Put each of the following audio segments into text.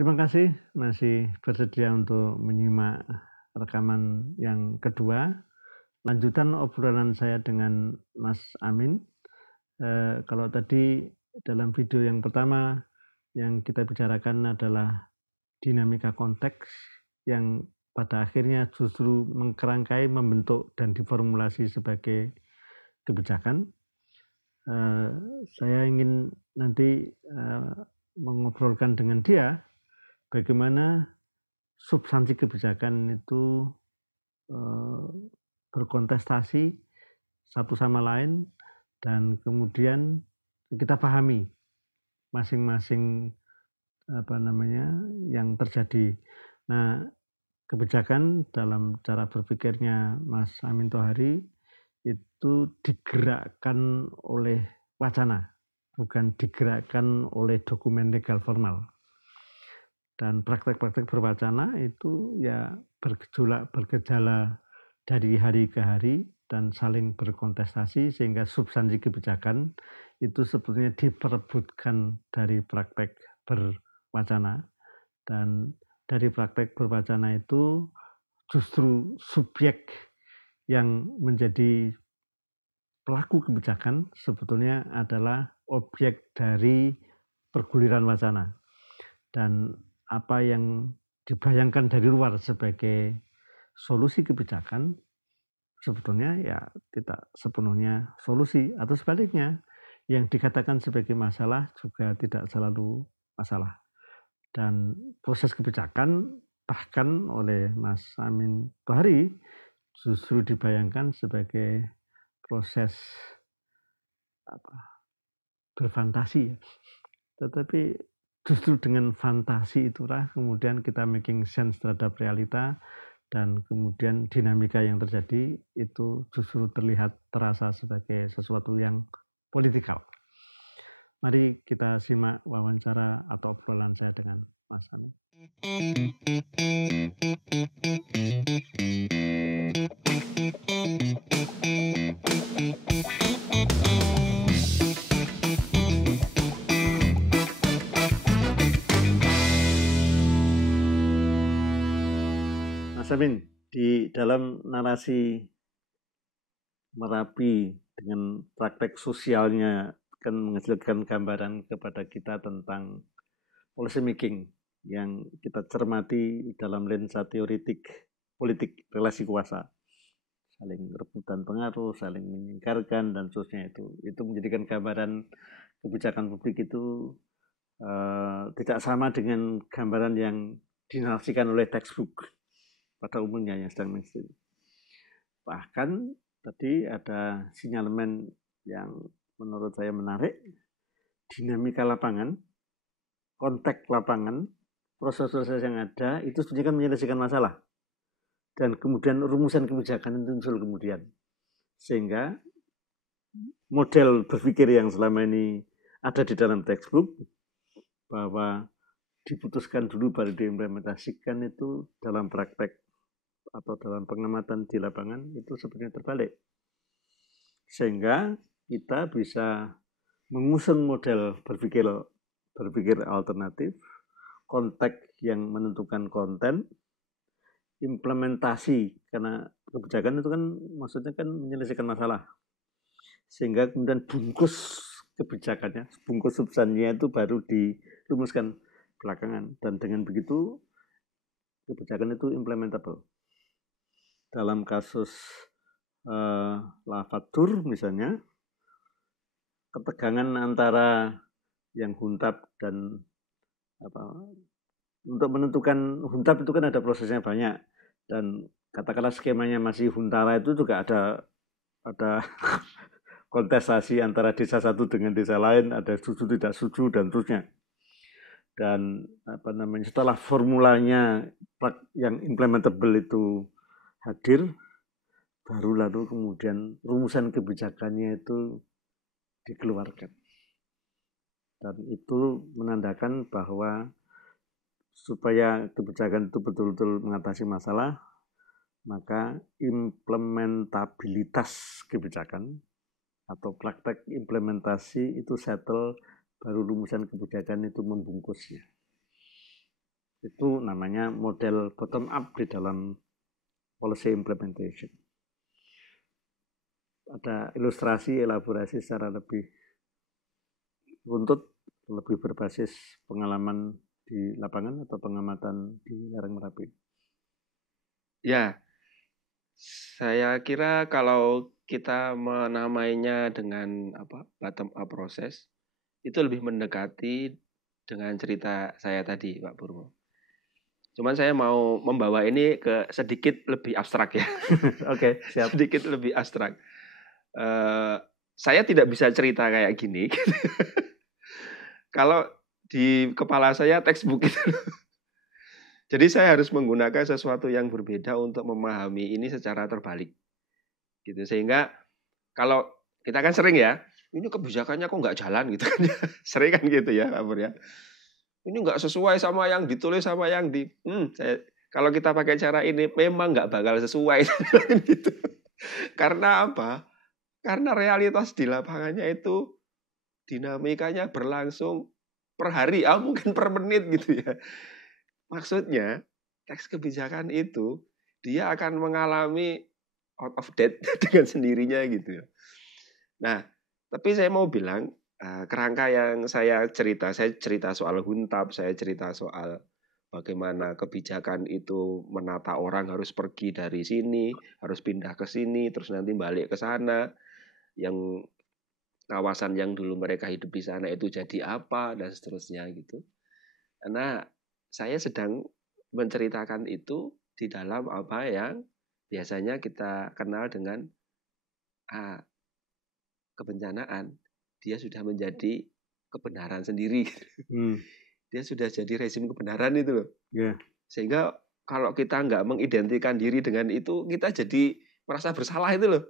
Terima kasih masih bersedia untuk menyimak rekaman yang kedua. Lanjutan obrolan saya dengan Mas Amin. Kalau tadi dalam video yang pertama yang kita bicarakan adalah dinamika konteks yang pada akhirnya justru mengkerangkai, membentuk dan diformulasi sebagai kebijakan. Saya ingin nanti mengobrolkan dengan dia bagaimana substansi kebijakan itu berkontestasi satu sama lain dan kemudian kita pahami masing-masing yang terjadi. Nah, kebijakan dalam cara berpikirnya Mas Amin Tohari itu digerakkan oleh wacana, bukan digerakkan oleh dokumen legal formal. Dan praktek-praktek berwacana itu ya bergejala dari hari ke hari dan saling berkontestasi sehingga substansi kebijakan itu sebetulnya diperebutkan dari praktek berwacana, dan dari praktek berwacana itu justru subjek yang menjadi pelaku kebijakan sebetulnya adalah objek dari perguliran wacana, dan apa yang dibayangkan dari luar sebagai solusi kebijakan sebetulnya ya tidak sepenuhnya solusi, atau sebaliknya yang dikatakan sebagai masalah juga tidak selalu masalah. Dan proses kebijakan bahkan oleh Mas Amin Tohari justru dibayangkan sebagai proses berfantasi, tetapi justru dengan fantasi itulah kemudian kita making sense terhadap realita, dan kemudian dinamika yang terjadi itu justru terasa sebagai sesuatu yang politikal. Mari kita simak wawancara atau obrolan saya dengan Mas Amin. Mas Amin, di dalam narasi Merapi dengan praktek sosialnya kan menghasilkan gambaran kepada kita tentang policy making yang kita cermati dalam lensa teoretik politik relasi kuasa, saling rebutan pengaruh, saling menyingkarkan dan seterusnya. Itu menjadikan gambaran kebijakan publik itu tidak sama dengan gambaran yang dinarasikan oleh textbook pada umumnya yang sedang mainstream. Bahkan tadi ada sinyalemen yang menurut saya menarik, dinamika lapangan, konteks lapangan, proses-proses yang ada itu sebenarnya kan menyelesaikan masalah, dan kemudian rumusan kebijakan itu muncul kemudian, sehingga model berpikir yang selama ini ada di dalam textbook bahwa diputuskan dulu baru diimplementasikan itu dalam praktek atau dalam pengamatan di lapangan itu sebenarnya terbalik, sehingga kita bisa mengusung model berpikir alternatif, konteks yang menentukan konten, implementasi, karena kebijakan itu kan maksudnya kan menyelesaikan masalah, sehingga kemudian bungkus kebijakannya, bungkus substansinya itu baru dirumuskan belakangan, dan dengan begitu kebijakan itu implementable. Dalam kasus Lavatur misalnya, ketegangan antara yang huntap dan untuk menentukan huntap itu kan ada prosesnya banyak, dan katakanlah skemanya masih huntara itu juga ada kontestasi antara desa satu dengan desa lain, ada setuju tidak setuju dan terusnya. Dan setelah formulanya yang implementable itu hadir, baru lalu kemudian rumusan kebijakannya itu dikeluarkan. Dan itu menandakan bahwa supaya kebijakan itu betul-betul mengatasi masalah, maka implementabilitas kebijakan atau praktek implementasi itu settle, baru rumusan kebijakan itu membungkusnya. Itu namanya model bottom up di dalam policy implementation. Ada ilustrasi, elaborasi secara lebih runtut, lebih berbasis pengalaman di lapangan atau pengamatan di lereng Merapi. Ya, saya kira kalau kita menamainya dengan bottom up proses, itu lebih mendekati dengan cerita saya tadi, Pak Purwo. Cuman saya mau membawa ini ke sedikit lebih abstrak ya. Oke, siap. Sedikit lebih abstrak. Saya tidak bisa cerita kayak gini. Kalau di kepala saya textbook itu. Jadi saya harus menggunakan sesuatu yang berbeda untuk memahami ini secara terbalik. Gitu. Sehingga kalau kita kan sering ya, ini kebijakannya kok nggak jalan gitu kan. Sering kan gitu ya, Pak Pur ya. Ini nggak sesuai sama yang ditulis sama yang kalau kita pakai cara ini memang nggak bakal sesuai gitu. Karena apa? Karena realitas di lapangannya itu dinamikanya berlangsung per hari, mungkin per menit gitu ya. Maksudnya teks kebijakan itu dia akan mengalami out of date dengan sendirinya gitu ya. Nah, tapi saya mau bilang kerangka yang saya cerita soal Huntap, saya cerita soal bagaimana kebijakan itu menata orang harus pergi dari sini, harus pindah ke sini, terus nanti balik ke sana. Yang kawasan yang dulu mereka hidup di sana itu jadi apa, dan seterusnya gitu. Karena saya sedang menceritakan itu di dalam apa yang biasanya kita kenal dengan kebencanaan. Dia sudah menjadi kebenaran sendiri. Dia sudah jadi rezim kebenaran itu loh. Yeah. Sehingga kalau kita nggak mengidentikan diri dengan itu, kita jadi merasa bersalah itu loh.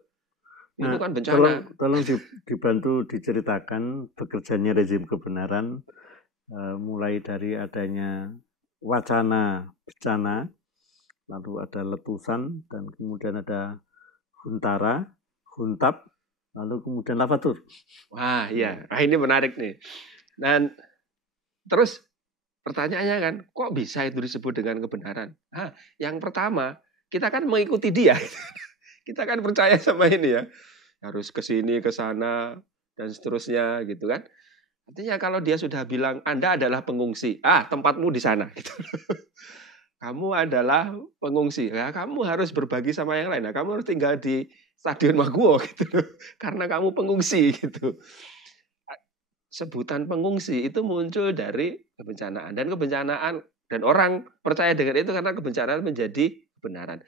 Ini kan bencana. Tolong dibantu diceritakan bekerjanya rezim kebenaran, mulai dari adanya wacana bencana, lalu ada letusan, dan kemudian ada huntara, huntap, lalu kemudian lavatur. Wah, iya. Nah, ini menarik nih. Dan terus pertanyaannya kan, kok bisa itu disebut dengan kebenaran? Yang pertama, kita kan mengikuti dia. Kita kan percaya sama ini ya. Harus ke sini, ke sana, dan seterusnya gitu kan. Artinya kalau dia sudah bilang, Anda adalah pengungsi. Tempatmu di sana. Gitu. Kamu adalah pengungsi. Ya, kamu harus berbagi sama yang lain. Nah, kamu harus tinggal di Stadion Maguwo gitu. Karena kamu pengungsi gitu. Sebutan pengungsi itu muncul dari kebencanaan. Dan kebencanaan, dan orang percaya dengan itu karena kebencanaan menjadi kebenaran.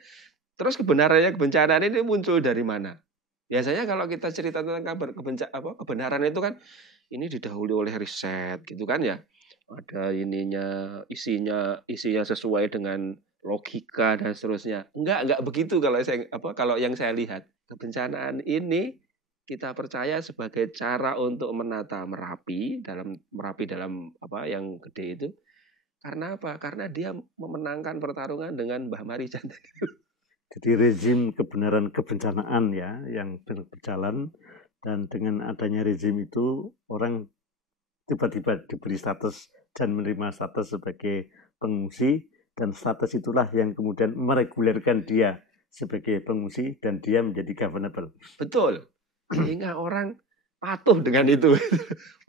Terus kebencanaan ini muncul dari mana? Biasanya kalau kita cerita tentang kebenaran itu kan ini didahului oleh riset gitu kan ya. Ada isinya sesuai dengan logika dan seterusnya. Enggak begitu kalau yang saya lihat. Kebencanaan ini kita percaya sebagai cara untuk menata Merapi dalam yang gede itu. Karena apa? Karena dia memenangkan pertarungan dengan Mbah Marijan. Jadi rezim kebenaran kebencanaan ya yang berjalan, dan dengan adanya rezim itu orang tiba-tiba diberi status dan menerima status sebagai pengungsi, dan status itulah yang kemudian meregulerkan dia sebagai pengungsi dan dia menjadi governable. Betul. Sehingga orang patuh dengan itu.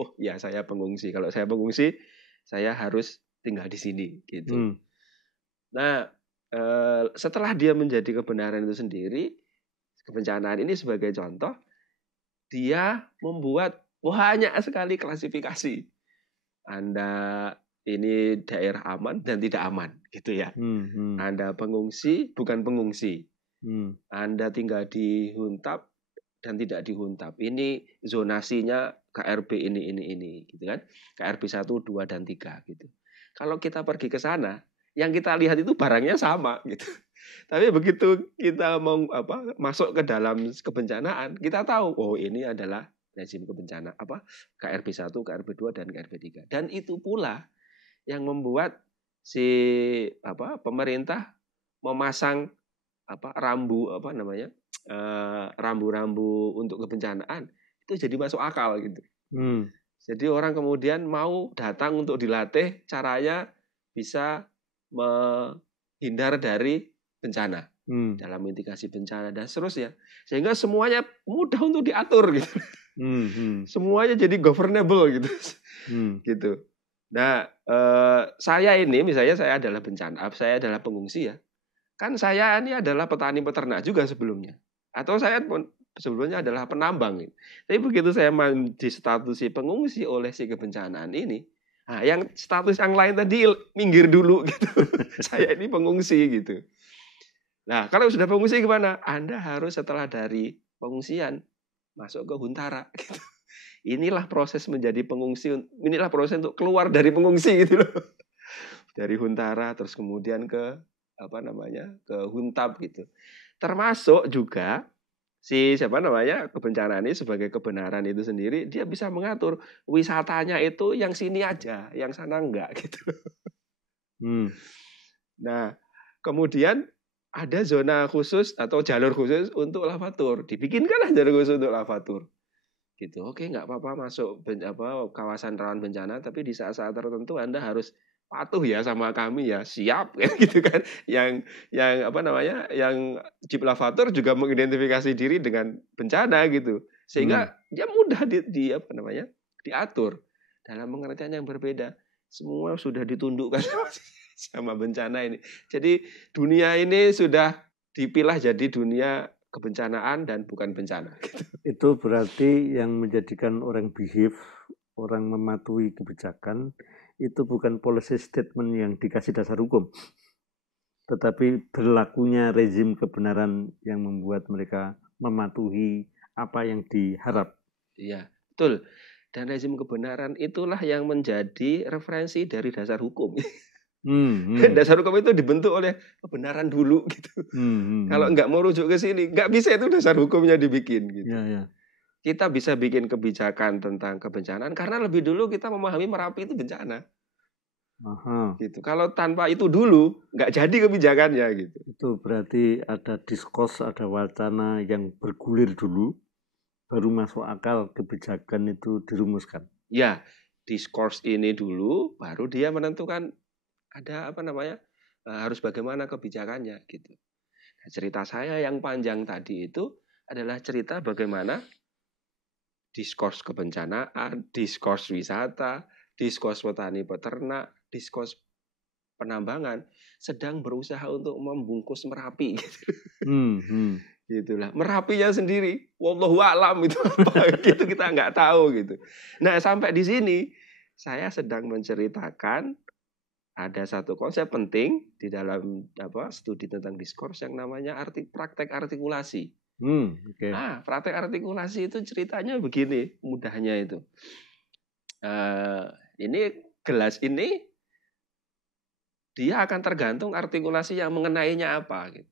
Oh ya, saya pengungsi. Kalau saya pengungsi, saya harus tinggal di sini gitu. Nah, setelah dia menjadi kebenaran itu sendiri, kebencanaan ini sebagai contoh, dia membuat banyak sekali klasifikasi. Anda ini daerah aman dan tidak aman, gitu ya. Anda pengungsi, bukan pengungsi. Anda tinggal di Huntap dan tidak dihuntap. Ini zonasinya KRB ini, gitu kan? KRB 1, 2, dan 3, gitu. Kalau kita pergi ke sana, yang kita lihat itu barangnya sama gitu. Tapi begitu kita masuk ke dalam kebencanaan, kita tahu ini adalah rezim kebencanaan KRB 1, KRB 2, dan KRB 3. Dan itu pula yang membuat pemerintah memasang rambu-rambu untuk kebencanaan itu jadi masuk akal gitu. Jadi orang kemudian mau datang untuk dilatih caranya bisa menghindar dari bencana, dalam mitigasi bencana dan seterusnya, sehingga semuanya mudah untuk diatur gitu. Semuanya jadi governable gitu. Gitu. Nah, saya ini misalnya saya adalah pengungsi ya. Kan saya ini adalah petani peternak juga sebelumnya. Atau saya sebelumnya adalah penambang. Tapi begitu saya distatusi pengungsi oleh si kebencanaan ini, nah yang status yang lain tadi minggir dulu gitu. Saya ini pengungsi gitu. Nah, kalau sudah pengungsi gimana? Anda harus setelah dari pengungsian masuk ke huntara gitu. Inilah proses menjadi pengungsi, inilah proses untuk keluar dari pengungsi gitu loh. Dari huntara terus kemudian ke ke huntap gitu. Termasuk juga kebencanaan ini sebagai kebenaran itu sendiri, dia bisa mengatur wisatanya itu yang sini aja, yang sana enggak gitu. Nah, kemudian ada zona khusus atau jalur khusus untuk lavatur. Dibikinkanlah jalur khusus untuk lavatur. Gitu. Oke, enggak apa-apa masuk kawasan rawan bencana, tapi di saat-saat tertentu Anda harus patuh ya sama kami ya, siap gitu kan. Yang Jeep Lavator juga mengidentifikasi diri dengan bencana gitu. Sehingga dia mudah diatur dalam pengertian yang berbeda. Semua sudah ditundukkan sama bencana ini. Jadi dunia ini sudah dipilah jadi dunia kebencanaan dan bukan bencana. Itu berarti yang menjadikan orang behave, orang mematuhi kebijakan, itu bukan policy statement yang dikasih dasar hukum, tetapi berlakunya rezim kebenaran yang membuat mereka mematuhi apa yang diharap. Iya, betul. Dan rezim kebenaran itulah yang menjadi referensi dari dasar hukum. Dasar hukum itu dibentuk oleh kebenaran dulu gitu. Kalau nggak mau rujuk ke sini, nggak bisa itu dasar hukumnya dibikin gitu. Ya. Kita bisa bikin kebijakan tentang kebencanaan karena lebih dulu kita memahami Merapi itu bencana. Gitu. Kalau tanpa itu dulu nggak jadi kebijakannya gitu. Itu berarti ada diskurs, ada wacana yang bergulir dulu, baru masuk akal kebijakan itu dirumuskan. Ya, diskurs ini dulu, baru dia menentukan ada harus bagaimana kebijakannya gitu. Nah, cerita saya yang panjang tadi itu adalah cerita bagaimana diskurs kebencanaan, diskurs wisata, diskurs petani peternak, diskurs penambangan sedang berusaha untuk membungkus Merapi gitu. Gitulah. Merapinya sendiri, wallahu a'lam itu apa gitu kita nggak tahu gitu. Nah, sampai di sini saya sedang menceritakan ada satu konsep penting di dalam studi tentang diskurs yang namanya praktek artikulasi. Okay. Nah, praktek artikulasi itu ceritanya begini, mudahnya itu. Ini gelas ini dia akan tergantung artikulasi yang mengenainya apa. Gitu.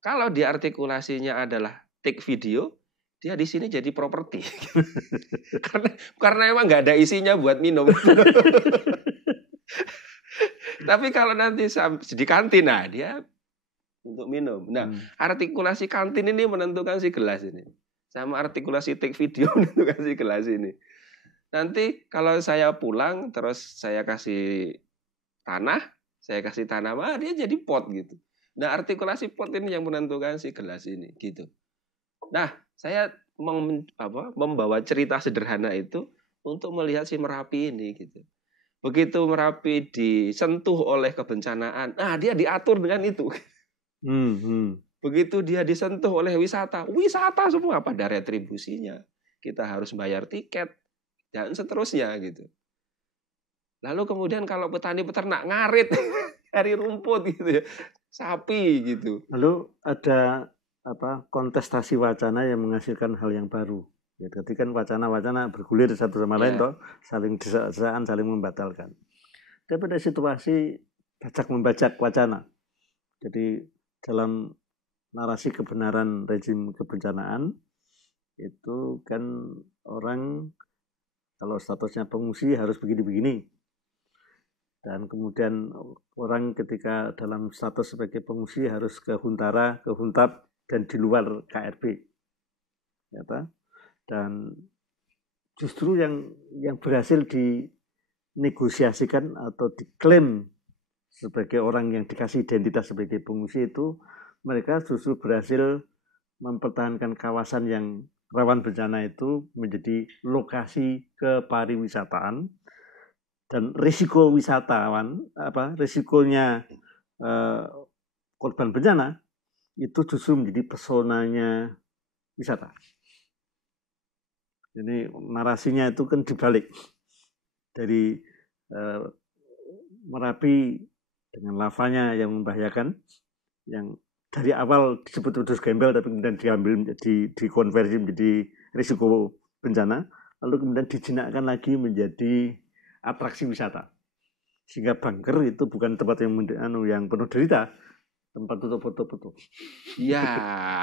Kalau di artikulasinya adalah take video, dia di sini jadi properti. karena emang nggak ada isinya buat minum. Tapi kalau nanti di kantin, nah dia untuk minum. Nah, artikulasi kantin ini menentukan si gelas ini. Sama artikulasi take video menentukan si gelas ini. Nanti kalau saya pulang, terus saya kasih tanah, saya kasih tanaman, dia jadi pot gitu. Nah, artikulasi pot ini yang menentukan si gelas ini gitu. Nah, saya membawa cerita sederhana itu untuk melihat si Merapi ini gitu. Begitu Merapi disentuh oleh kebencanaan, nah dia diatur dengan itu. Begitu dia disentuh oleh wisata semua pada retribusinya. Kita harus bayar tiket dan seterusnya gitu. Lalu kemudian kalau petani peternak ngarit cari rumput gitu ya, sapi gitu. Lalu ada kontestasi wacana yang menghasilkan hal yang baru. Ya, jadi kan wacana-wacana bergulir satu sama lain toh, saling desak-desakan, saling membatalkan. Tapi pada situasi bajak-membajak wacana. Jadi dalam narasi kebenaran rezim kebencanaan itu kan orang kalau statusnya pengungsi harus begini-begini. Dan kemudian orang ketika dalam status sebagai pengungsi harus ke huntara, ke huntap, dan di luar KRB. Dan justru yang berhasil dinegosiasikan atau diklaim sebagai orang yang dikasih identitas sebagai pengungsi itu, mereka justru berhasil mempertahankan kawasan yang rawan bencana itu menjadi lokasi kepariwisataan, dan risiko wisatawan, risikonya korban bencana itu justru menjadi pesonanya wisata. Jadi narasinya itu kan dibalik dari Merapi dengan lavanya yang membahayakan, yang dari awal disebut wedus gembel tapi kemudian diambil dikonversi menjadi risiko bencana, lalu kemudian dijinakkan lagi menjadi atraksi wisata, sehingga bunker itu bukan tempat yang penuh derita, tempat untuk foto-foto. Iya.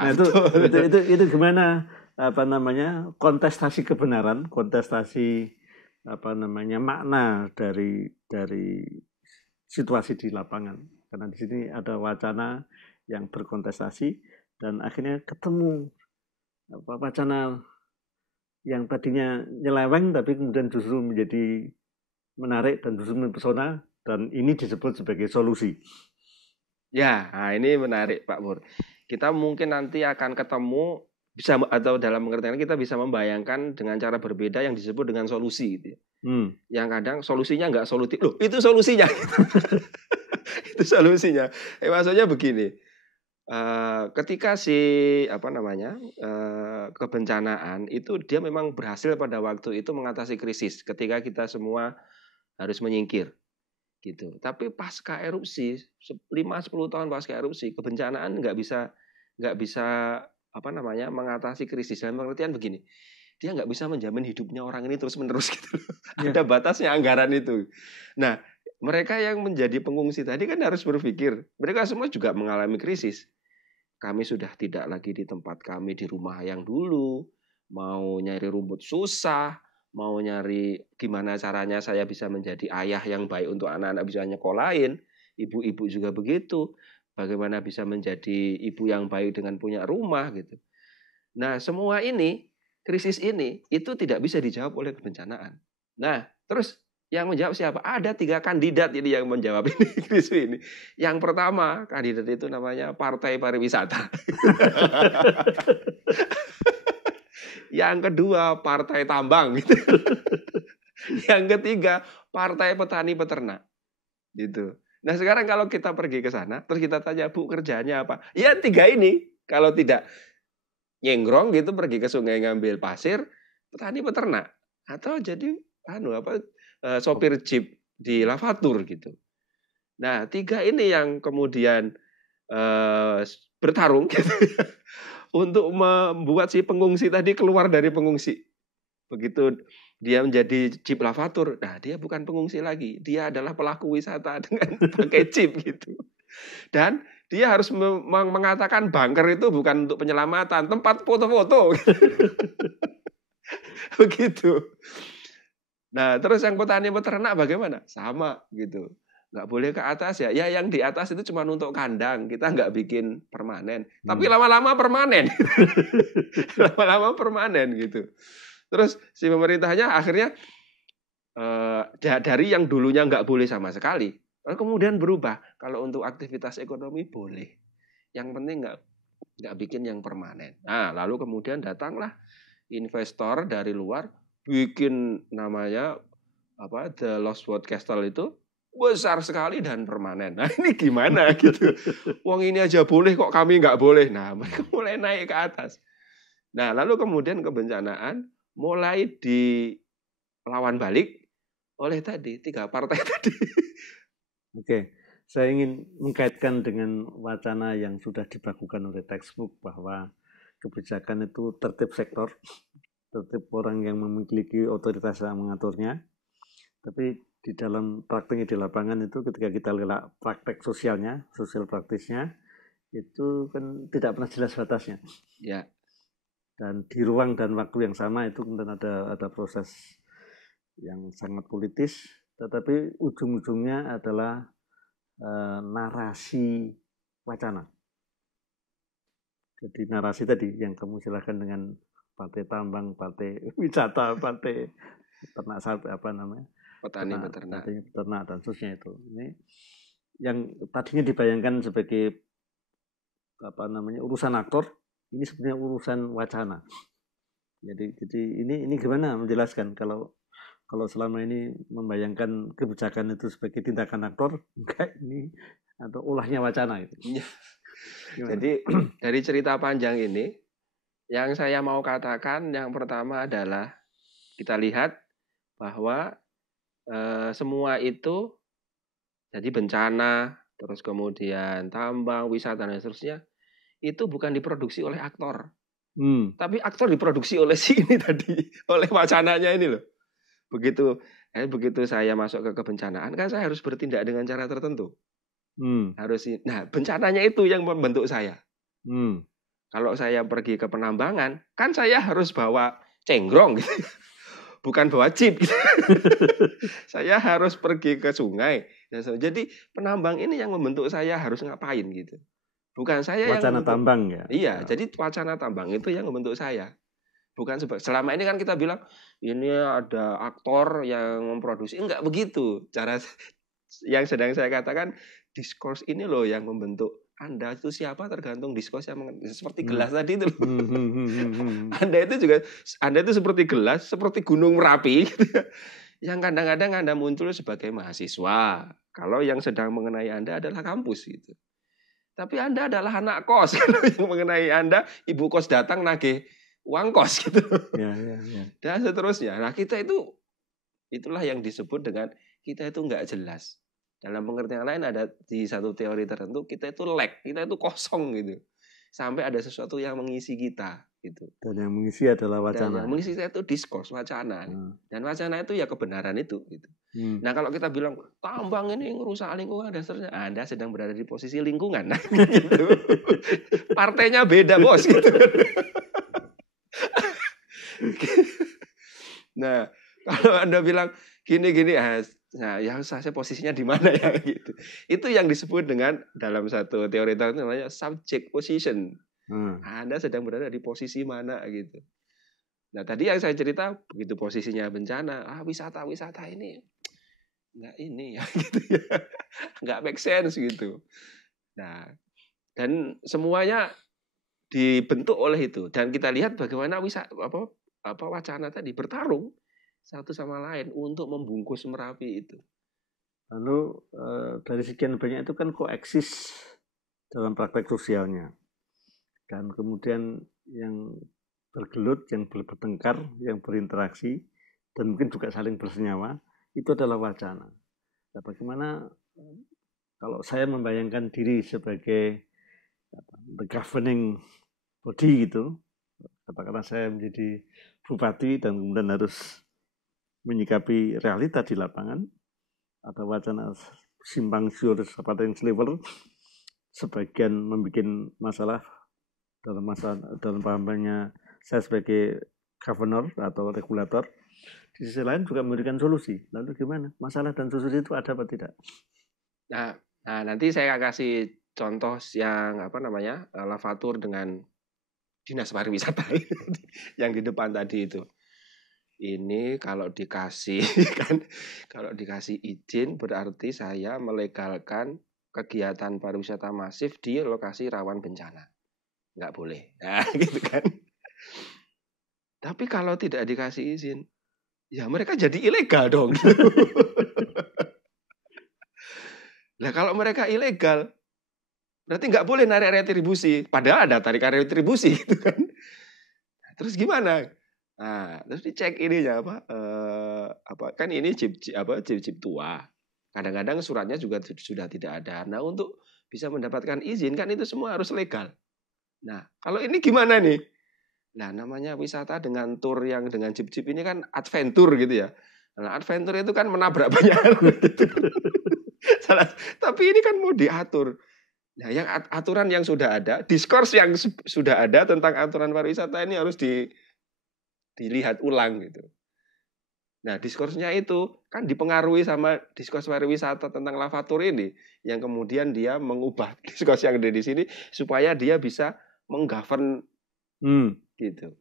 Nah itu gimana kontestasi kebenaran, kontestasi makna dari situasi di lapangan. Karena di sini ada wacana yang berkontestasi dan akhirnya ketemu wacana yang tadinya nyeleweng tapi kemudian justru menjadi menarik dan justru mempesona, dan ini disebut sebagai solusi. Ya, nah ini menarik Pak Pur. Kita mungkin nanti akan ketemu bisa, atau dalam pengertian kita bisa membayangkan dengan cara berbeda yang disebut dengan solusi gitu. Yang kadang solusinya nggak solutif. Loh, itu solusinya. Itu solusinya. Maksudnya begini. Ketika kebencanaan itu dia memang berhasil pada waktu itu mengatasi krisis ketika kita semua harus menyingkir gitu. Tapi pasca erupsi 5-10 tahun pasca erupsi, kebencanaan nggak bisa mengatasi krisis. Dalam pengertian begini, dia nggak bisa menjamin hidupnya orang ini terus-menerus gitu. Yeah. Ada batasnya anggaran itu. Nah, mereka yang menjadi pengungsi tadi kan harus berpikir, mereka semua juga mengalami krisis. Kami sudah tidak lagi di tempat kami di rumah yang dulu, mau nyari rumput susah, mau nyari gimana caranya saya bisa menjadi ayah yang baik untuk anak-anak bisa nyekolahin, ibu-ibu juga begitu, bagaimana bisa menjadi ibu yang baik dengan punya rumah gitu. Nah, semua ini, krisis ini, itu tidak bisa dijawab oleh kebencanaan. Nah, terus yang menjawab siapa? Ada 3 kandidat ini yang menjawab ini krisis ini. Yang pertama, kandidat itu namanya Partai Pariwisata. Yang kedua, Partai Tambang. Gitu. Yang ketiga, Partai Petani Peternak. Gitu. Nah, sekarang kalau kita pergi ke sana, terus kita tanya, Bu, kerjanya apa? Ya 3 ini. Kalau tidak nyenggrong gitu, pergi ke sungai ngambil pasir, petani peternak. Atau jadi sopir jeep di lavatur gitu. Nah, 3 ini yang kemudian bertarung gitu, untuk membuat si pengungsi tadi keluar dari pengungsi. Begitu dia menjadi jeep lavatur, nah dia bukan pengungsi lagi, dia adalah pelaku wisata dengan pakai jeep gitu. Dan dia harus mengatakan bunker itu bukan untuk penyelamatan, tempat foto-foto. Begitu. Nah, terus yang petani peternak bagaimana? Sama gitu. Nggak boleh ke atas ya. Ya yang di atas itu cuma untuk kandang. Kita nggak bikin permanen. Tapi lama-lama permanen. Lama-lama permanen gitu. Terus si pemerintahnya akhirnya dari yang dulunya nggak boleh sama sekali, kemudian berubah. Kalau untuk aktivitas ekonomi boleh. Yang penting nggak bikin yang permanen. Nah, lalu kemudian datanglah investor dari luar bikin namanya The Lost World Castle itu besar sekali dan permanen. Nah, ini gimana gitu? Wong ini aja boleh kok kami nggak boleh. Nah, mereka mulai naik ke atas. Nah, lalu kemudian kebencanaan mulai dilawan balik oleh tadi 3 partai tadi. Oke, saya ingin mengkaitkan dengan wacana yang sudah dibakukan oleh textbook bahwa kebijakan itu tertib sektor, tertib orang yang memiliki otoritas yang mengaturnya. Tapi di dalam prakteknya di lapangan itu ketika kita lihat praktek sosialnya, sosial praktisnya, itu kan tidak pernah jelas batasnya. Ya. Dan di ruang dan waktu yang sama itu kemudian ada proses yang sangat politis, tetapi ujung-ujungnya adalah narasi wacana. Jadi narasi tadi yang kamu silakan dengan partai tambang, partai wisata, partai ternak sapi, petani peternak dan seterusnya itu. Ini yang tadinya dibayangkan sebagai urusan aktor, ini sebenarnya urusan wacana. Jadi ini gimana menjelaskan kalau selama ini membayangkan kebijakan itu sebagai tindakan aktor, enggak, ini atau ulahnya wacana itu. Jadi dari cerita panjang ini, yang saya mau katakan yang pertama adalah kita lihat bahwa semua itu, jadi bencana, terus kemudian tambang, wisata dan seterusnya, itu bukan diproduksi oleh aktor. Tapi aktor diproduksi oleh si ini tadi, oleh wacananya ini loh. Begitu saya masuk ke kebencanaan, kan saya harus bertindak dengan cara tertentu. Nah, bencananya itu yang membentuk saya. Kalau saya pergi ke penambangan, kan saya harus bawa cenggrong gitu. Bukan bawa jeep gitu. Saya harus pergi ke sungai. Jadi penambang ini yang membentuk saya harus ngapain gitu. Bukan saya wacana yang tambang ya. Iya, jadi wacana tambang itu yang membentuk saya. Bukan selama ini kan kita bilang ini ada aktor yang memproduksi, enggak begitu. Cara yang sedang saya katakan, diskurs ini loh yang membentuk Anda itu siapa tergantung diskurs yang seperti gelas tadi itu. Anda itu seperti gelas, seperti gunung Merapi gitu ya. Yang kadang-kadang Anda muncul sebagai mahasiswa. Kalau yang sedang mengenai Anda adalah kampus gitu. Tapi Anda adalah anak kos. Kalau yang mengenai Anda, ibu kos datang nagih uang kos gitu. Ya. Dan seterusnya. Nah, kita itulah yang disebut dengan kita itu enggak jelas. Dalam pengertian lain ada di satu teori tertentu kita itu lack, kita itu kosong gitu. Sampai ada sesuatu yang mengisi kita gitu. Dan yang mengisi adalah wacana. Dan yang mengisi kita itu diskurs, wacana. Dan wacana itu ya kebenaran itu gitu. Nah, kalau kita bilang tambang ini ngerusak lingkungan dan seterusnya, Anda sedang berada di posisi lingkungan. Nah, gitu. Partainya beda, Bos gitu. Nah, kalau Anda bilang gini-gini, nah, yang saya posisinya di mana ya gitu. Itu yang disebut dengan dalam satu teori tertentu namanya subject position. Anda sedang berada di posisi mana gitu. Nah, tadi yang saya cerita begitu posisinya bencana, wisata ini enggak ini ya gitu ya. Enggak make sense gitu. Nah, dan semuanya dibentuk oleh itu dan kita lihat bagaimana wacana tadi bertarung satu sama lain untuk membungkus Merapi itu. Lalu dari sekian banyak itu kan koeksis dalam praktek sosialnya. Dan kemudian yang bergelut, yang bertengkar, yang berinteraksi, dan mungkin juga saling bersenyawa, itu adalah wacana. Nah, bagaimana kalau saya membayangkan diri sebagai the governing body gitu, katakanlah saya menjadi bupati dan kemudian harus menyikapi realita di lapangan atau wacana simpang siur seperti yang sliver, sebagian membuat masalah dalam pahamannya saya sebagai governor atau regulator, di sisi lain juga memberikan solusi. Lalu gimana? Masalah dan solusi itu ada apa tidak? Nah nanti saya kasih contoh yang lavatur dengan dinas pariwisata yang di depan tadi itu. Ini kalau dikasih izin berarti saya melegalkan kegiatan pariwisata masif di lokasi rawan bencana. Nggak boleh. Nah, gitu kan. Tapi kalau tidak dikasih izin, ya mereka jadi ilegal dong. Nah, kalau mereka ilegal, berarti nggak boleh narik retribusi. Padahal ada tarikan retribusi gitu kan. Terus gimana? Nah, terus dicek ininya kan ini jeep tua. Kadang-kadang suratnya juga sudah tidak ada. Nah, untuk bisa mendapatkan izin kan itu semua harus legal. Nah, kalau ini gimana nih? Nah, namanya wisata dengan tour yang dengan jeep ini kan adventure gitu ya. Nah, adventure itu kan menabrak banyak hal gitu. Tapi ini kan mau diatur. Nah, yang aturan yang sudah ada, diskurs yang sudah ada tentang aturan pariwisata ini harus dilihat ulang gitu. Nah, diskursnya itu kan dipengaruhi sama diskurs pariwisata tentang lavatur ini, yang kemudian dia mengubah diskurs yang ada di sini supaya dia bisa menggovern gitu.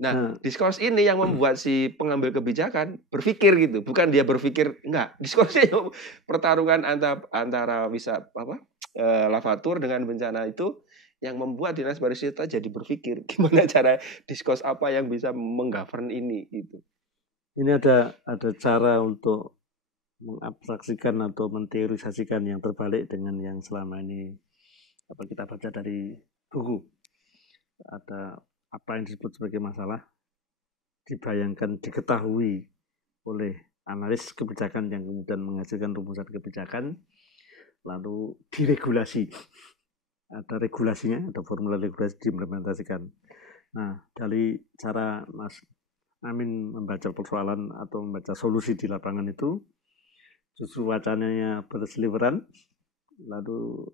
Nah, diskurs ini yang membuat si pengambil kebijakan berpikir gitu, bukan dia berpikir enggak. Diskursnya pertarungan antara lavatur dengan bencana itu yang membuat Dinas Pariwisata jadi berpikir gimana cara diskurs apa yang bisa menggovern ini gitu. Ini ada cara untuk mengabstraksikan atau menteorisasikan yang terbalik dengan yang selama ini kita baca dari buku. Ada apa yang disebut sebagai masalah dibayangkan, diketahui oleh analis kebijakan yang kemudian menghasilkan rumusan kebijakan, lalu diregulasi. Ada regulasinya, ada formula regulasi diimplementasikan. Nah, dari cara Mas Amin membaca persoalan atau membaca solusi di lapangan itu, justru wacananya berseliweran, lalu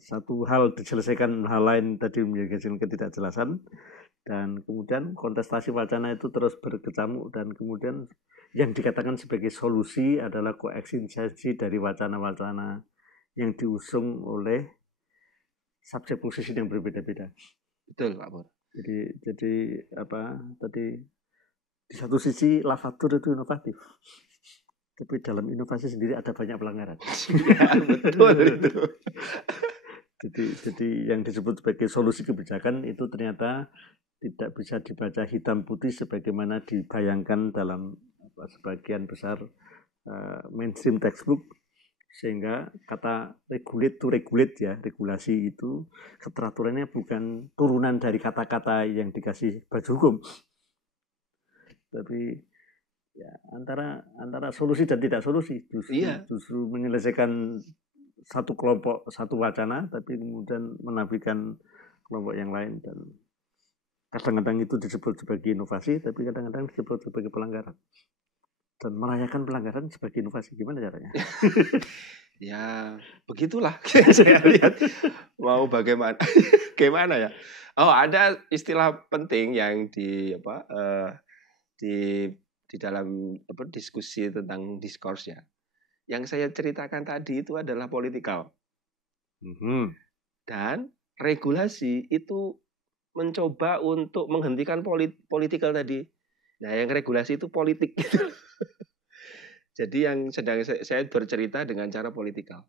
satu hal diselesaikan, hal lain tadi menjadi ketidakjelasan, dan kemudian kontestasi wacana itu terus berkecamuk, dan kemudian yang dikatakan sebagai solusi adalah koeksistensi dari wacana-wacana yang diusung oleh subjek posisi yang berbeda-beda. Betul, Pak Pur. Jadi di satu sisi lavatur itu inovatif, tapi dalam inovasi sendiri ada banyak pelanggaran. Ya, betul itu. Jadi yang disebut sebagai solusi kebijakan itu ternyata tidak bisa dibaca hitam putih sebagaimana dibayangkan dalam sebagian besar mainstream textbook, sehingga kata regulate to regulate ya, regulasi itu keteraturannya bukan turunan dari kata-kata yang dikasih baju hukum, tapi ya antara solusi dan tidak solusi, justru menyelesaikan satu kelompok satu wacana, tapi kemudian menafikan kelompok yang lain, dan kadang-kadang itu disebut sebagai inovasi, tapi kadang-kadang disebut sebagai pelanggaran. Dan merayakan pelanggaran sebagai inovasi, gimana caranya? Ya, begitulah saya lihat. Mau bagaimana? Gimana ya? Oh, ada istilah penting yang di dalam diskusi tentang diskurs ya. Yang saya ceritakan tadi itu adalah politikal. Dan regulasi itu mencoba untuk menghentikan politikal tadi. Nah, yang regulasi itu politik gitu. Jadi yang sedang saya bercerita dengan cara politikal.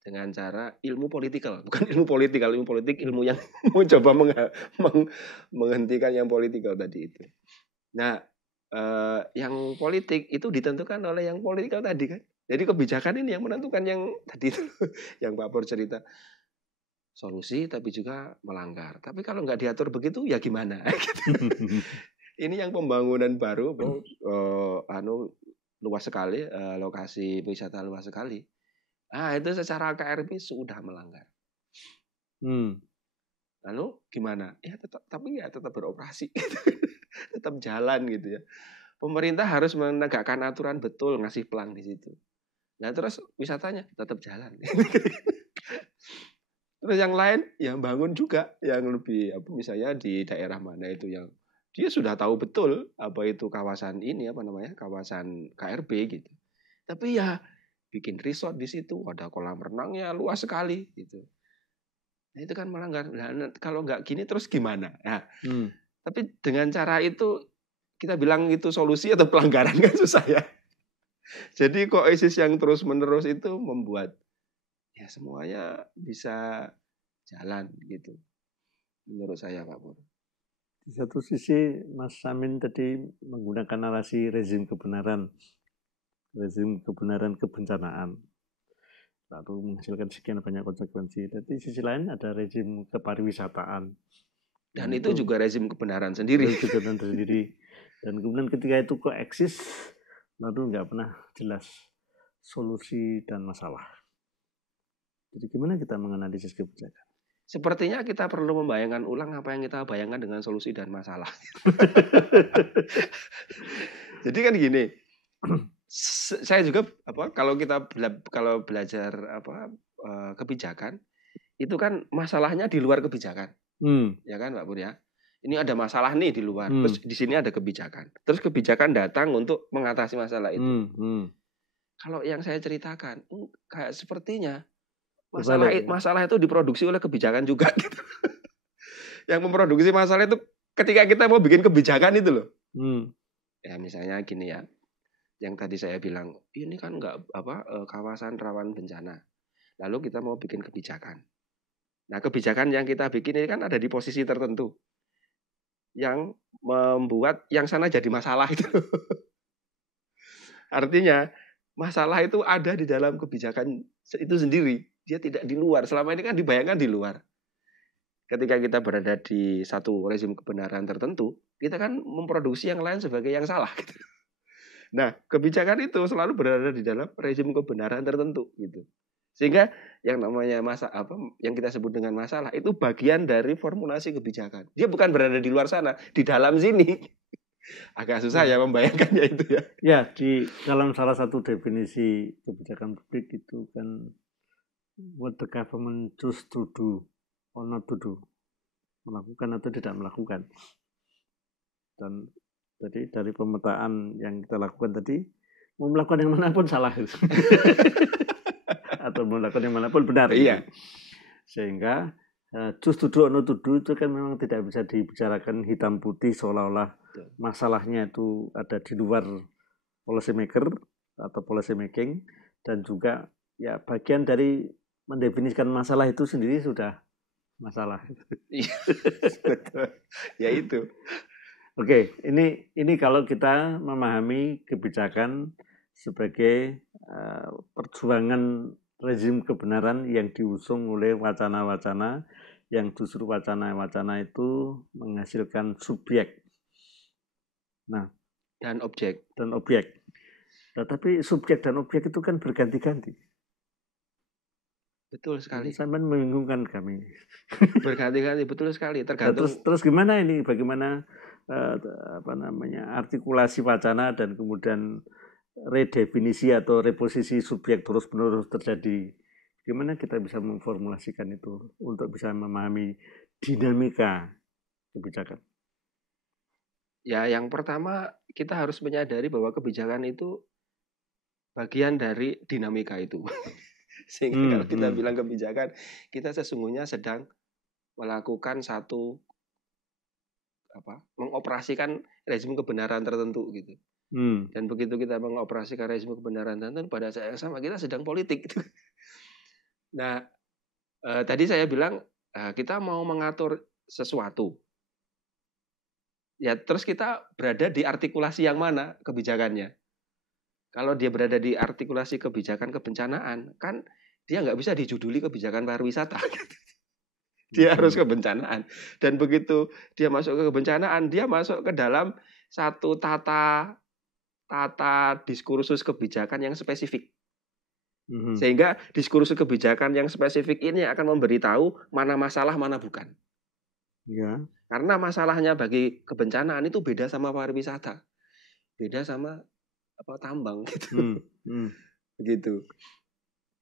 Dengan cara ilmu politikal, bukan ilmu politikal, ilmu politik, ilmu yang mencoba menghentikan yang politikal tadi itu. Nah, yang politik itu ditentukan oleh yang politikal tadi kan. Jadi kebijakan ini yang menentukan yang tadi itu, yang Pak Pur cerita. Solusi tapi juga melanggar. Tapi kalau nggak diatur begitu ya gimana? Ini yang pembangunan baru, luas sekali, lokasi wisata luas sekali. Itu secara KRP sudah melanggar. Lalu gimana? Ya tetap beroperasi, tetap jalan gitu ya. Pemerintah harus menegakkan aturan betul, ngasih pelang di situ. Nah terus wisatanya tetap jalan. Terus yang lain yang bangun juga, yang lebih misalnya di daerah mana itu yang dia sudah tahu betul apa itu kawasan ini kawasan KRB gitu. Tapi ya bikin resort di situ, ada kolam renangnya luas sekali gitu. Nah itu kan melanggar. Nah, kalau nggak gini terus gimana? Nah, tapi dengan cara itu kita bilang itu solusi atau pelanggaran kan susah ya. Jadi koesis yang terus menerus itu membuat ya semuanya bisa jalan gitu. Menurut saya Pak Pur. Di satu sisi Mas Amin tadi menggunakan narasi rezim kebenaran kebencanaan, lalu menghasilkan sekian banyak konsekuensi. Tapi di sisi lain ada rezim kepariwisataan. Dan itu juga rezim kebenaran sendiri. Dan kemudian ketika itu koeksis, lalu nggak pernah jelas solusi dan masalah. Jadi gimana kita menganalisis kebijakan? Sepertinya kita perlu membayangkan ulang apa yang kita bayangkan dengan solusi dan masalah. Jadi kan gini, saya juga kalau belajar kebijakan itu kan masalahnya di luar kebijakan, ya kan Pak Pur ya. Ini ada masalah nih di luar, terus di sini ada kebijakan, terus kebijakan datang untuk mengatasi masalah itu. Kalau yang saya ceritakan, kayak sepertinya masalah itu diproduksi oleh kebijakan juga gitu. Yang memproduksi masalah itu ketika kita mau bikin kebijakan itu loh. Hmm. Ya misalnya gini ya, yang tadi saya bilang ini kan nggak kawasan rawan bencana. Lalu kita mau bikin kebijakan. Nah kebijakan yang kita bikin ini kan ada di posisi tertentu yang membuat yang sana jadi masalah itu. Artinya masalah itu ada di dalam kebijakan itu sendiri. Dia tidak di luar. Selama ini kan dibayangkan di luar. Ketika kita berada di satu rezim kebenaran tertentu, kita kan memproduksi yang lain sebagai yang salah. Gitu. Nah, kebijakan itu selalu berada di dalam rezim kebenaran tertentu. Gitu. Sehingga yang namanya yang kita sebut dengan masalah itu bagian dari formulasi kebijakan. Dia bukan berada di luar sana, di dalam sini. Agak susah ya membayangkannya itu ya. Ya, di dalam salah satu definisi kebijakan publik itu kan what the government choose to do or not to do, melakukan atau tidak melakukan. Dan jadi dari pemetaan yang kita lakukan tadi, mau melakukan yang manapun salah atau melakukan yang manapun benar. Iya. Sehingga choose to do or not to do itu kan memang tidak bisa dibicarakan hitam putih seolah-olah masalahnya itu ada di luar policy maker atau policy making, dan juga ya bagian dari mendefinisikan masalah itu sendiri sudah masalah. Betul. Ya itu. Oke, ini kalau kita memahami kebijakan sebagai perjuangan rezim kebenaran yang diusung oleh wacana-wacana yang justru wacana-wacana itu menghasilkan subjek. Nah, dan objek. Tetapi subjek dan objek itu kan berganti-ganti. Betul sekali. Sampai membingungkan kami. Berganti-ganti, betul sekali. Tergantung. Terus gimana ini? Bagaimana artikulasi wacana dan kemudian redefinisi atau reposisi subjek terus-menerus terjadi. Gimana kita bisa memformulasikan itu untuk bisa memahami dinamika kebijakan? Ya, yang pertama kita harus menyadari bahwa kebijakan itu bagian dari dinamika itu. Sehingga kalau kita bilang kebijakan, kita sesungguhnya sedang melakukan satu mengoperasikan rezim kebenaran tertentu gitu. Dan begitu kita mengoperasikan rezim kebenaran tertentu, pada saat yang sama kita sedang politik gitu. Nah, tadi saya bilang kita mau mengatur sesuatu. Ya, terus kita berada di artikulasi yang mana kebijakannya? Kalau dia berada di artikulasi kebijakan kebencanaan, kan dia nggak bisa dijuduli kebijakan pariwisata. Dia harus kebencanaan. Dan begitu dia masuk ke kebencanaan, dia masuk ke dalam satu tata diskursus kebijakan yang spesifik. Sehingga diskursus kebijakan yang spesifik ini akan memberitahu mana masalah, mana bukan. Ya. Karena masalahnya bagi kebencanaan itu beda sama pariwisata. Beda sama tambang gitu. Begitu.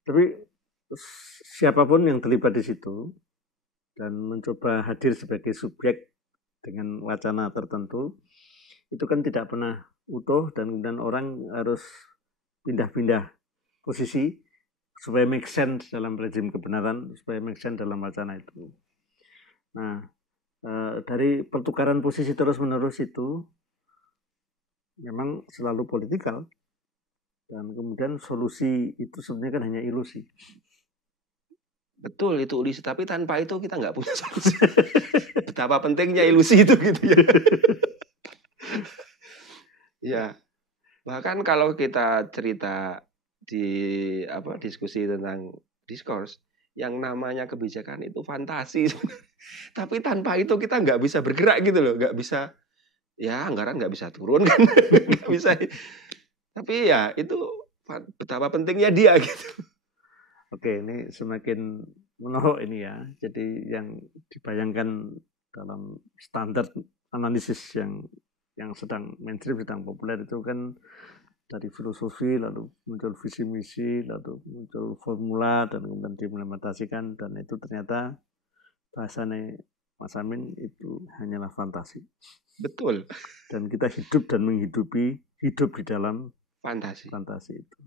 Tapi siapapun yang terlibat di situ dan mencoba hadir sebagai subjek dengan wacana tertentu, itu kan tidak pernah utuh, dan kemudian orang harus pindah-pindah posisi supaya make sense dalam rezim kebenaran, supaya make sense dalam wacana itu. Nah, dari pertukaran posisi terus-menerus itu memang selalu politikal, dan kemudian solusi itu sebenarnya kan hanya ilusi. Betul, itu ilusi, tapi tanpa itu kita nggak punya solusi. Betapa pentingnya ilusi itu gitu ya. Ya, bahkan kalau kita cerita di diskusi tentang diskurs, yang namanya kebijakan itu fantasi. Tapi tanpa itu kita nggak bisa bergerak gitu loh, nggak bisa. Ya anggaran nggak bisa turun kan, nggak bisa. Tapi ya itu betapa pentingnya dia gitu. Oke, ini semakin menolak ini ya. Jadi yang dibayangkan dalam standar analisis yang sedang mainstream, sedang populer itu kan dari filosofi, lalu muncul visi misi, lalu muncul formula, dan kemudian diimplementasikan, dan itu ternyata bahasanya Mas Amin itu hanyalah fantasi. Betul. Dan kita hidup dan menghidupi hidup di dalam fantasi itu.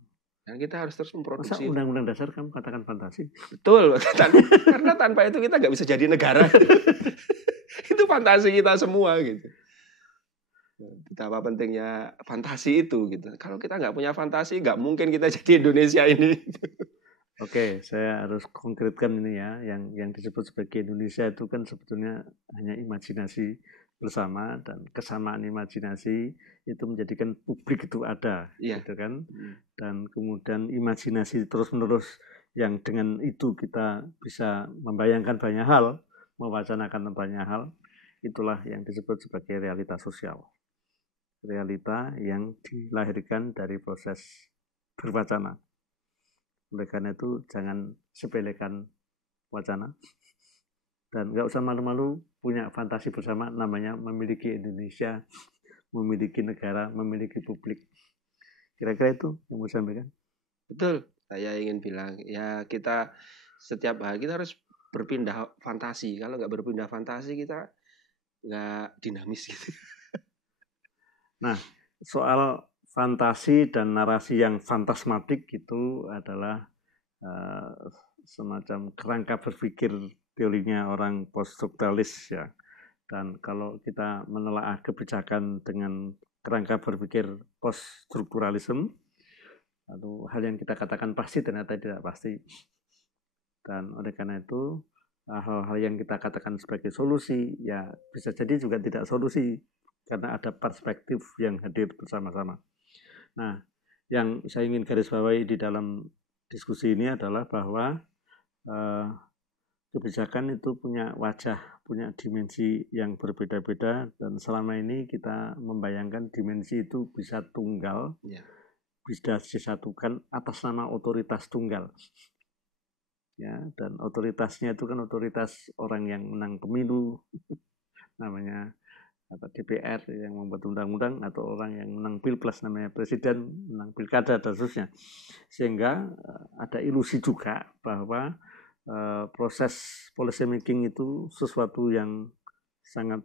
Dan kita harus terus Masa memproduksi. undang-undang dasar kamu katakan fantasi? Betul, karena tanpa itu kita nggak bisa jadi negara. Itu fantasi kita semua gitu. Betapa pentingnya fantasi itu gitu. Kalau kita nggak punya fantasi, nggak mungkin kita jadi Indonesia ini. Oke, saya harus konkretkan ini ya. Yang disebut sebagai Indonesia itu kan sebetulnya hanya imajinasi bersama, dan kesamaan imajinasi itu menjadikan publik itu ada, Iya. gitu kan? Dan kemudian imajinasi terus-menerus yang dengan itu kita bisa membayangkan banyak hal, mewacanakan banyak hal, itulah yang disebut sebagai realita sosial. Realita yang dilahirkan dari proses berwacana. Oleh karena itu jangan sepelekan wacana, dan nggak usah malu-malu punya fantasi bersama, namanya memiliki Indonesia, memiliki negara, memiliki publik. Kira-kira itu yang mau sampaikan. Betul, saya ingin bilang ya kita setiap hari kita harus berpindah fantasi. Kalau nggak berpindah fantasi kita nggak dinamis gitu. Nah, soal fantasi dan narasi yang fantasmatik itu adalah semacam kerangka berpikir teorinya orang poststrukturalis ya. Dan kalau kita menelaah kebijakan dengan kerangka berpikir poststrukturalisme, lalu hal yang kita katakan pasti ternyata tidak pasti. Dan oleh karena itu hal-hal yang kita katakan sebagai solusi ya bisa jadi juga tidak solusi, karena ada perspektif yang hadir bersama-sama. Nah, yang saya ingin garis bawahi di dalam diskusi ini adalah bahwa kebijakan itu punya wajah, punya dimensi yang berbeda-beda, dan selama ini kita membayangkan dimensi itu bisa tunggal, bisa disatukan atas nama otoritas tunggal. Ya, dan otoritasnya itu kan otoritas orang yang menang pemilu, namanya DPR yang membuat undang-undang, atau orang yang menang pilpres namanya presiden, menang pilkada dan seterusnya. Sehingga ada ilusi juga bahwa proses policy making itu sesuatu yang sangat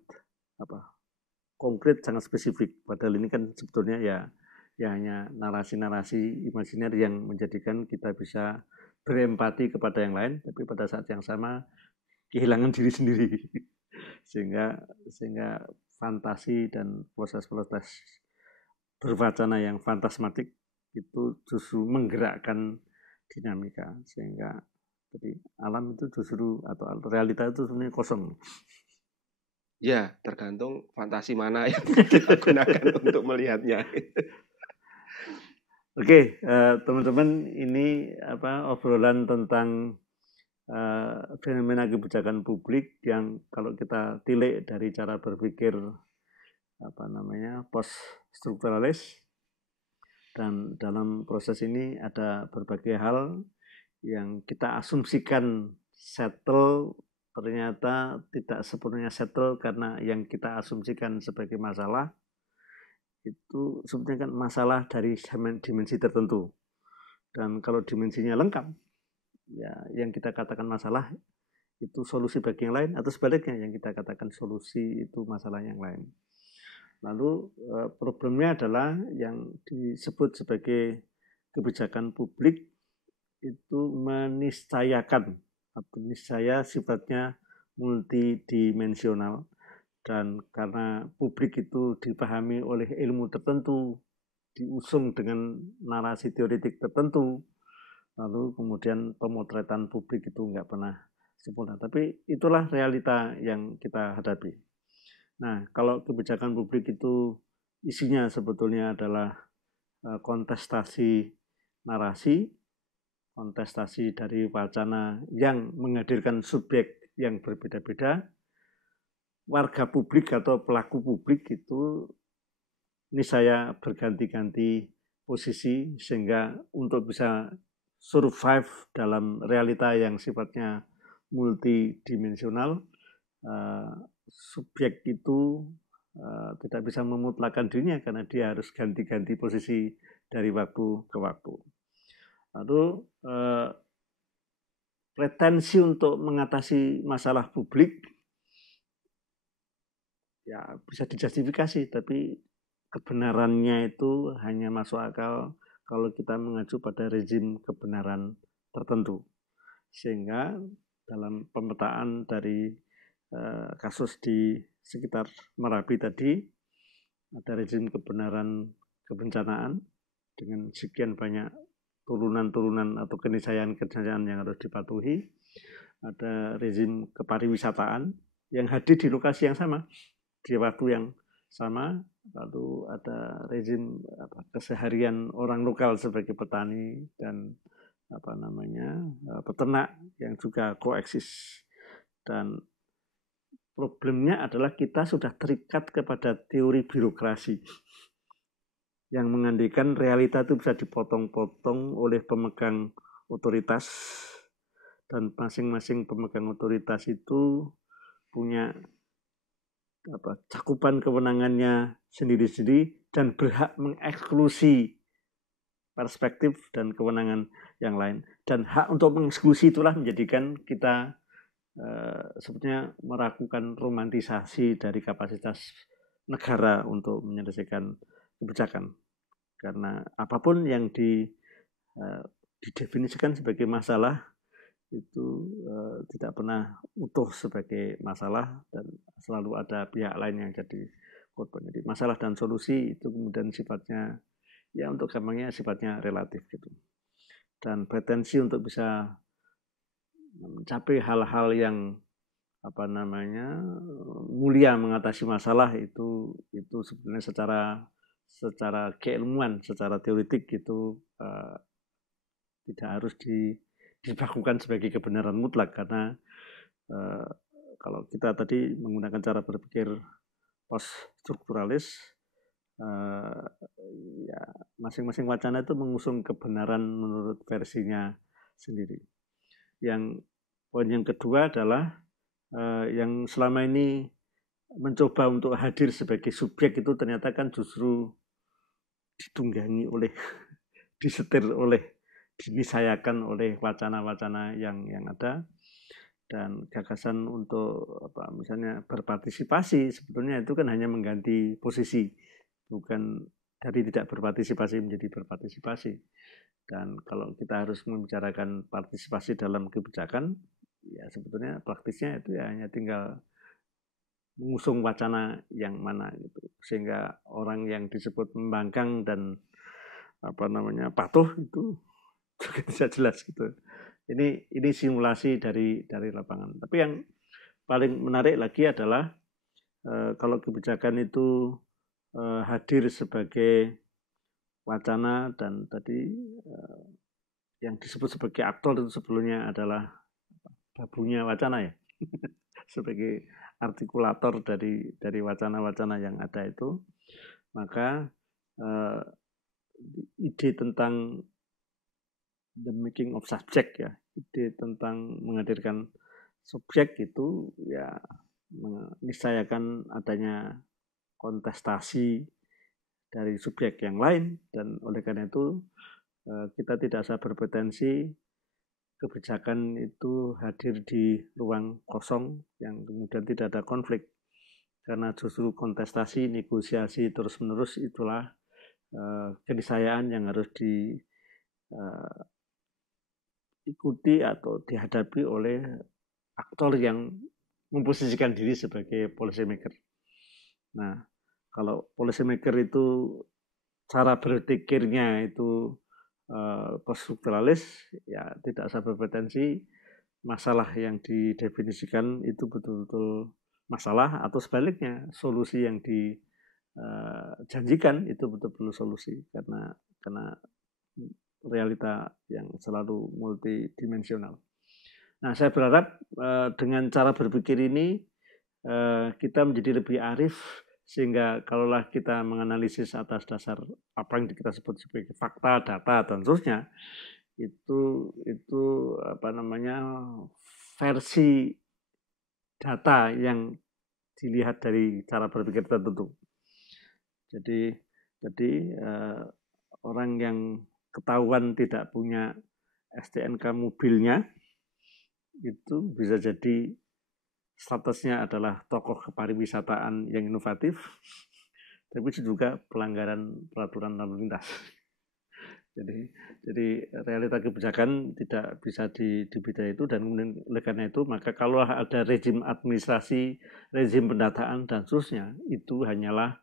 konkret, sangat spesifik. Padahal ini kan sebetulnya ya hanya narasi-narasi imajiner yang menjadikan kita bisa berempati kepada yang lain, tapi pada saat yang sama kehilangan diri sendiri. Sehingga fantasi dan proses-proses berwacana yang fantasmatik itu justru menggerakkan dinamika, sehingga jadi alam itu justru, atau realita itu sebenarnya kosong. Ya, tergantung fantasi mana yang kita gunakan untuk melihatnya. Oke, teman-teman, ini obrolan tentang fenomena kebijakan publik yang kalau kita tilik dari cara berpikir post strukturalis, dan dalam proses ini ada berbagai hal yang kita asumsikan settle, ternyata tidak sepenuhnya settle, karena yang kita asumsikan sebagai masalah itu sebenarnya kan masalah dari dimensi tertentu, dan kalau dimensinya lengkap ya yang kita katakan masalah itu solusi bagi yang lain, atau sebaliknya yang kita katakan solusi itu masalah yang lain. Lalu problemnya adalah yang disebut sebagai kebijakan publik itu meniscayakan, atau niscaya sifatnya multidimensional, dan karena publik itu dipahami oleh ilmu tertentu, diusung dengan narasi teoretik tertentu, lalu kemudian pemotretan publik itu nggak pernah sempurna. Tapi itulah realita yang kita hadapi. Nah, kalau kebijakan publik itu isinya sebetulnya adalah kontestasi narasi, kontestasi dari wacana yang menghadirkan subjek yang berbeda-beda, warga publik atau pelaku publik itu niscaya berganti-ganti posisi, sehingga untuk bisa survive dalam realita yang sifatnya multidimensional, subjek itu tidak bisa memutlakkan dirinya, karena dia harus ganti-ganti posisi dari waktu ke waktu. Lalu pretensi untuk mengatasi masalah publik ya bisa dijustifikasi, tapi kebenarannya itu hanya masuk akal kalau kita mengacu pada rezim kebenaran tertentu. Sehingga dalam pemetaan dari kasus di sekitar Merapi tadi, ada rezim kebenaran kebencanaan dengan sekian banyak turunan-turunan atau keniscayaan-keniscayaan yang harus dipatuhi. Ada rezim kepariwisataan yang hadir di lokasi yang sama, di waktu yang sama. Lalu ada rezim keseharian orang lokal sebagai petani dan peternak yang juga koeksis. Dan problemnya adalah kita sudah terikat kepada teori birokrasi yang mengandaikan realita itu bisa dipotong-potong oleh pemegang otoritas, dan masing-masing pemegang otoritas itu punya cakupan kewenangannya sendiri-sendiri dan berhak mengeksklusi perspektif dan kewenangan yang lain. Dan hak untuk mengeksklusi itulah menjadikan kita sebetulnya meragukan romantisasi dari kapasitas negara untuk menyelesaikan kebijakan. Karena apapun yang didefinisikan sebagai masalah itu tidak pernah utuh sebagai masalah, dan selalu ada pihak lain yang jadi korban. Jadi masalah dan solusi itu kemudian sifatnya, ya untuk gampangnya sifatnya relatif gitu. Dan pretensi untuk bisa mencapai hal-hal yang mulia mengatasi masalah itu sebenarnya secara keilmuan, secara teoretik itu tidak harus dibakukan sebagai kebenaran mutlak, karena kalau kita tadi menggunakan cara berpikir post-strukturalis, ya masing-masing wacana itu mengusung kebenaran menurut versinya sendiri. Yang poin yang kedua adalah yang selama ini mencoba untuk hadir sebagai subjek itu ternyata kan justru ditunggangi oleh, disetir oleh, dinisayakan oleh wacana-wacana yang ada. Dan gagasan untuk misalnya berpartisipasi sebetulnya itu kan hanya mengganti posisi, bukan dari tidak berpartisipasi menjadi berpartisipasi. Dan kalau kita harus membicarakan partisipasi dalam kebijakan, ya sebetulnya praktisnya itu ya hanya tinggal mengusung wacana yang mana gitu, sehingga orang yang disebut membangkang dan patuh itu juga tidak jelas gitu. Ini simulasi dari lapangan. Tapi yang paling menarik lagi adalah kalau kebijakan itu hadir sebagai wacana, dan tadi yang disebut sebagai aktor itu sebelumnya adalah babunya wacana ya, sebagai artikulator dari wacana-wacana yang ada itu, maka ide tentang the making of subject ya, ide tentang menghadirkan subjek itu ya meniscayakan adanya kontestasi dari subjek yang lain, dan oleh karena itu kita tidak usah berpretensi kebijakan itu hadir di ruang kosong yang kemudian tidak ada konflik, karena justru kontestasi, negosiasi terus-menerus itulah keniscayaan yang harus diikuti atau dihadapi oleh aktor yang memposisikan diri sebagai policy maker. Nah, kalau policy maker itu cara berpikirnya itu post-strukturalis, ya tidak usah berpretensi masalah yang didefinisikan itu betul-betul masalah, atau sebaliknya solusi yang dijanjikan itu betul-betul solusi, karena realita yang selalu multidimensional. Nah, saya berharap dengan cara berpikir ini kita menjadi lebih arif, sehingga kalaulah kita menganalisis atas dasar apa yang kita sebut sebagai fakta, data dan seterusnya, itu versi data yang dilihat dari cara berpikir tertentu. Jadi orang yang ketahuan tidak punya STNK mobilnya itu bisa jadi statusnya adalah tokoh kepariwisataan yang inovatif, tapi itu juga pelanggaran peraturan lalu lintas. Jadi realita kebijakan tidak bisa di bidang itu, dan kemudian oleh karena itu maka kalau ada rezim administrasi, rezim pendataan dan seterusnya, itu hanyalah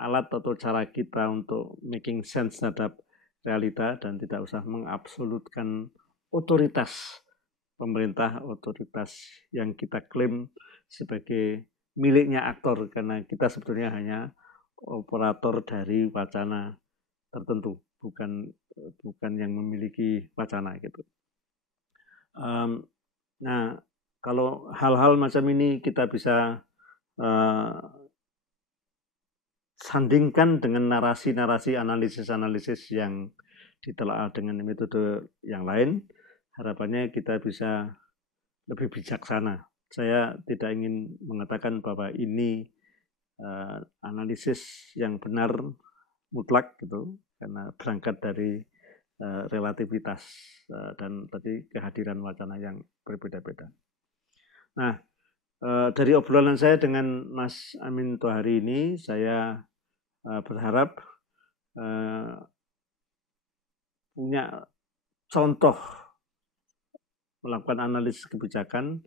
alat atau cara kita untuk making sense terhadap realita dan tidak usah mengabsolutkan otoritas pemerintah, otoritas yang kita klaim sebagai miliknya aktor, karena kita sebetulnya hanya operator dari wacana tertentu, bukan yang memiliki wacana gitu. Nah, kalau hal-hal macam ini kita bisa sandingkan dengan narasi-narasi analisis-analisis yang ditelaah dengan metode yang lain, harapannya kita bisa lebih bijaksana. Saya tidak ingin mengatakan bahwa ini analisis yang benar mutlak gitu, karena berangkat dari relativitas dan tadi kehadiran wacana yang berbeda-beda. Nah, dari obrolan saya dengan Mas Amin Tohari ini, saya berharap punya contoh melakukan analisis kebijakan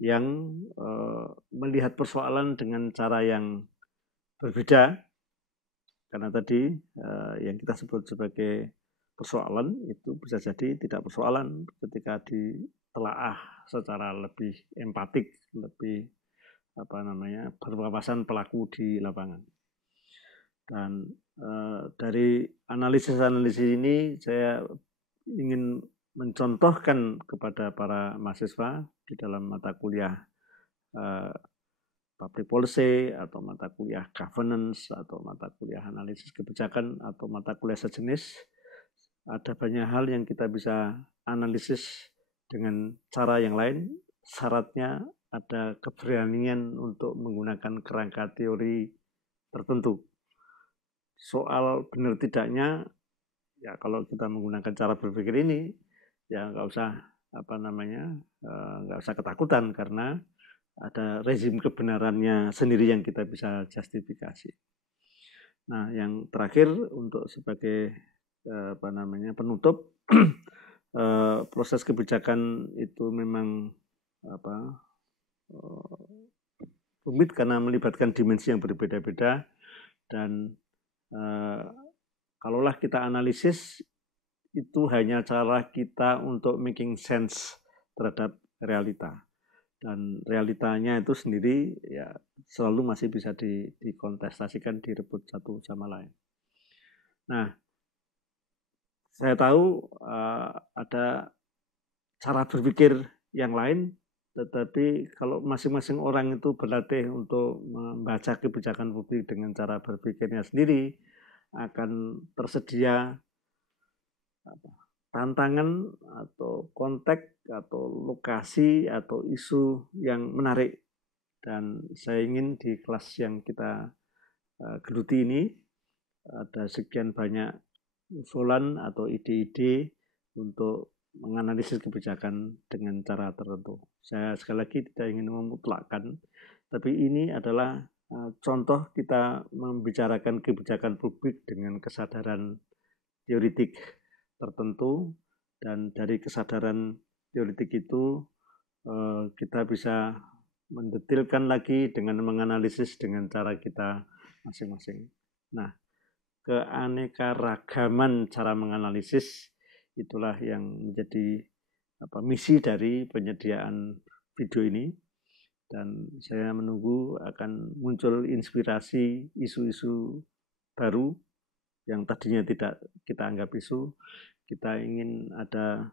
yang melihat persoalan dengan cara yang berbeda, karena tadi yang kita sebut sebagai persoalan itu bisa jadi tidak persoalan ketika ditelaah secara lebih empatik, lebih berwawasan pelaku di lapangan. Dan dari analisis-analisis ini saya ingin mencontohkan kepada para mahasiswa di dalam mata kuliah public policy atau mata kuliah governance atau mata kuliah analisis kebijakan atau mata kuliah sejenis, ada banyak hal yang kita bisa analisis dengan cara yang lain. Syaratnya ada keberanian untuk menggunakan kerangka teori tertentu. Soal benar tidaknya, ya kalau kita menggunakan cara berpikir ini, ya nggak usah nggak usah ketakutan, karena ada rezim kebenarannya sendiri yang kita bisa justifikasi. Nah, yang terakhir untuk sebagai penutup, proses kebijakan itu memang rumit karena melibatkan dimensi yang berbeda-beda, dan kalaulah kita analisis itu hanya cara kita untuk making sense terhadap realita. Dan realitanya itu sendiri ya selalu masih bisa dikontestasikan, direbut satu sama lain. Nah, saya tahu ada cara berpikir yang lain, tetapi kalau masing-masing orang itu berlatih untuk membaca kebijakan publik dengan cara berpikirnya sendiri, akan tersedia tantangan atau konteks atau lokasi atau isu yang menarik. Dan saya ingin di kelas yang kita geluti ini ada sekian banyak usulan atau ide-ide untuk menganalisis kebijakan dengan cara tertentu. Saya sekali lagi tidak ingin memutlakkan, tapi ini adalah contoh kita membicarakan kebijakan publik dengan kesadaran teoritik tertentu, dan dari kesadaran teoritik itu kita bisa mendetilkan lagi dengan menganalisis dengan cara kita masing-masing. Nah, keanekaragaman cara menganalisis itulah yang menjadi misi dari penyediaan video ini, dan saya menunggu akan muncul inspirasi isu-isu baru yang tadinya tidak kita anggap isu. Kita ingin ada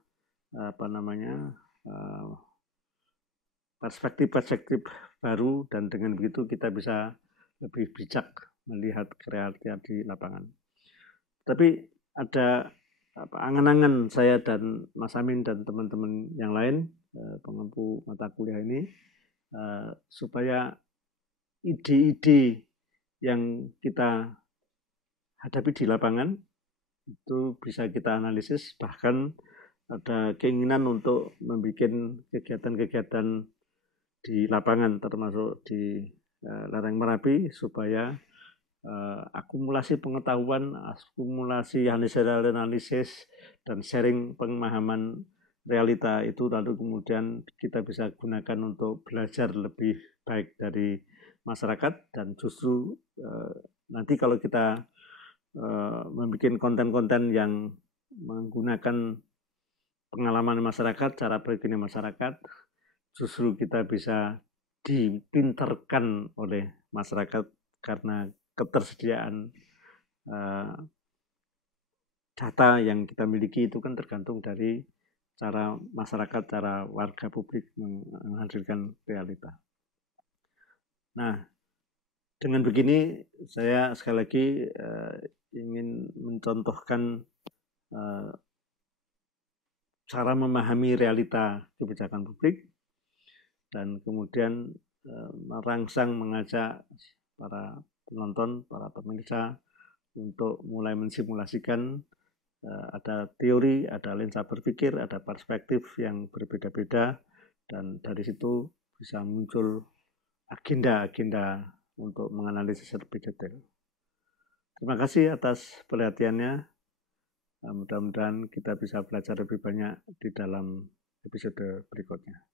perspektif-perspektif baru, dan dengan begitu kita bisa lebih bijak melihat realita di lapangan. Tapi ada angan-angan saya dan Mas Amin dan teman-teman yang lain pengempu mata kuliah ini, supaya ide-ide yang kita hadapi di lapangan itu bisa kita analisis, bahkan ada keinginan untuk membuat kegiatan-kegiatan di lapangan termasuk di lereng Merapi supaya akumulasi pengetahuan, akumulasi hasil analisis, dan sharing pemahaman realita itu, lalu kemudian kita bisa gunakan untuk belajar lebih baik dari masyarakat. Dan justru nanti kalau kita membuat konten-konten yang menggunakan pengalaman masyarakat, cara berpikir masyarakat, justru kita bisa dipinterkan oleh masyarakat karena ketersediaan data yang kita miliki itu kan tergantung dari cara masyarakat, cara warga publik menghadirkan realita. Nah, dengan begini saya sekali lagi ingin mencontohkan cara memahami realita kebijakan publik, dan kemudian merangsang, mengajak para penonton, para pemirsa untuk mulai mensimulasikan ada teori, ada lensa berpikir, ada perspektif yang berbeda-beda, dan dari situ bisa muncul agenda-agenda untuk menganalisis lebih detail. Terima kasih atas perhatiannya. Mudah-mudahan kita bisa belajar lebih banyak di dalam episode berikutnya.